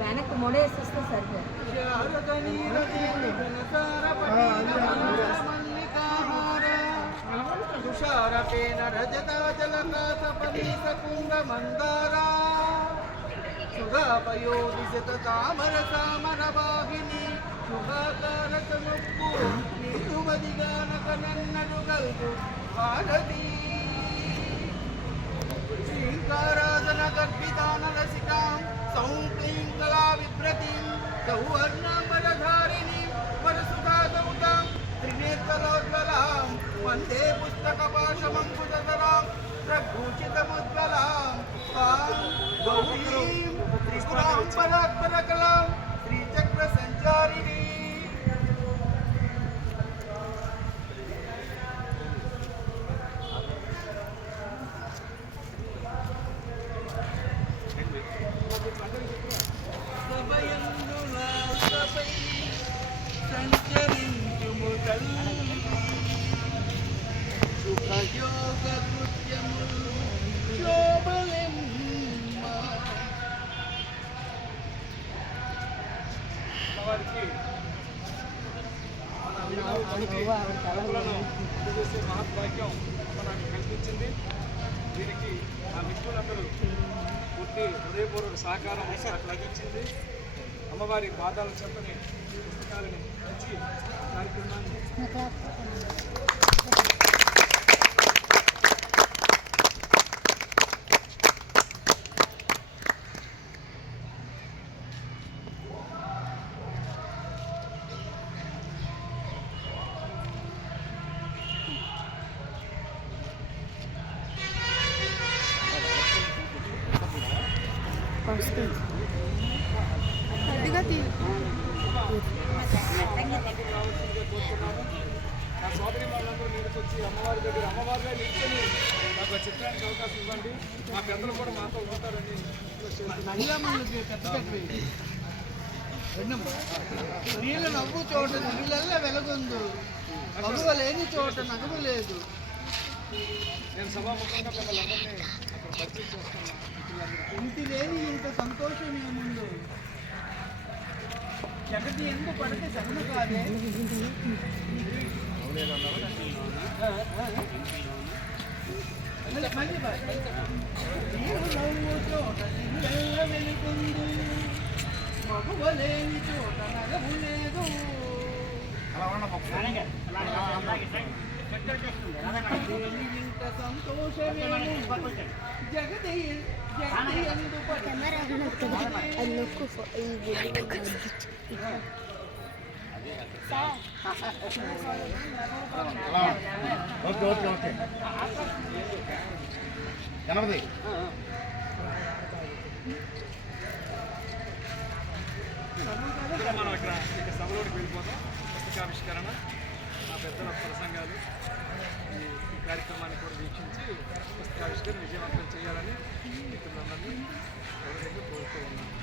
వెనక్కి మొడేసి వస్తే సరిపోయింది తుషారపేణ రజతాజలకాశపనీసకుంద మందారా సుధాపయో విశత తామర తామర వాహిని సుధాకారత ముప్పు నిలువదిగా నక నన్నడు కలుగు భారతీ శ్రీంకారాధన గర్భితాన రసికాం కళా విభ్రతిం సౌవర్ణాంబరధారిణి వరసుధాదౌతాం త్రినేత్రలోజ్వలాం వందే పుస్తకపాశమంకుశతరాం ప్రభూషితముజ్వలాం గౌరీం వారికి అందజేసే మహద్భాగ్యం మనకు కల్పించింది దీనికి ఆ మిత్రులందరూ పూర్తి హృదయపూర్వక సహకారం నాకు లభించింది. అమ్మవారి పాదాల చెంతని పుస్తకాలని వచ్చి కార్యక్రమాన్ని సోదరి వాళ్ళందరూ అమ్మవారి దగ్గర అమ్మవారిగా నిల్చొని నాకు ఆ చిత్రానికి అవకాశం ఇవ్వండి. మా పెద్దలు కూడా మాతో ఉంటారని నీళ్ళ నవ్వు చోట నీళ్ళల్లో వెలుగుందు. నవ్వు లేని చోట నగము లేదు. నేను సభాముఖంగా మిమ్మల్ని అక్కడ పరిచయం చేస్తున్నాను ఇంటి లేని ఇంత సంతోషం ఏముందు? జగతి ఎందుకు పడితే సగము కాదే? వెలుగుందు మగువ లేని చోట నగము లేదు. ఇంత ఓకే ఓకే ఓకే మనం ఇక్కడ. ఇక సభలోకి వెళ్ళిపోతాం పుస్తకావిష్కరణ. మా పెద్దల ప్రసంగాలు ఈ ఈ కార్యక్రమాన్ని కూడా వీక్షించి పుస్తకావిష్కరణ విజయవంతం చేయాలని మిత్రులందరినీ ఎవరైనా కోరుతూ ఉన్నాను.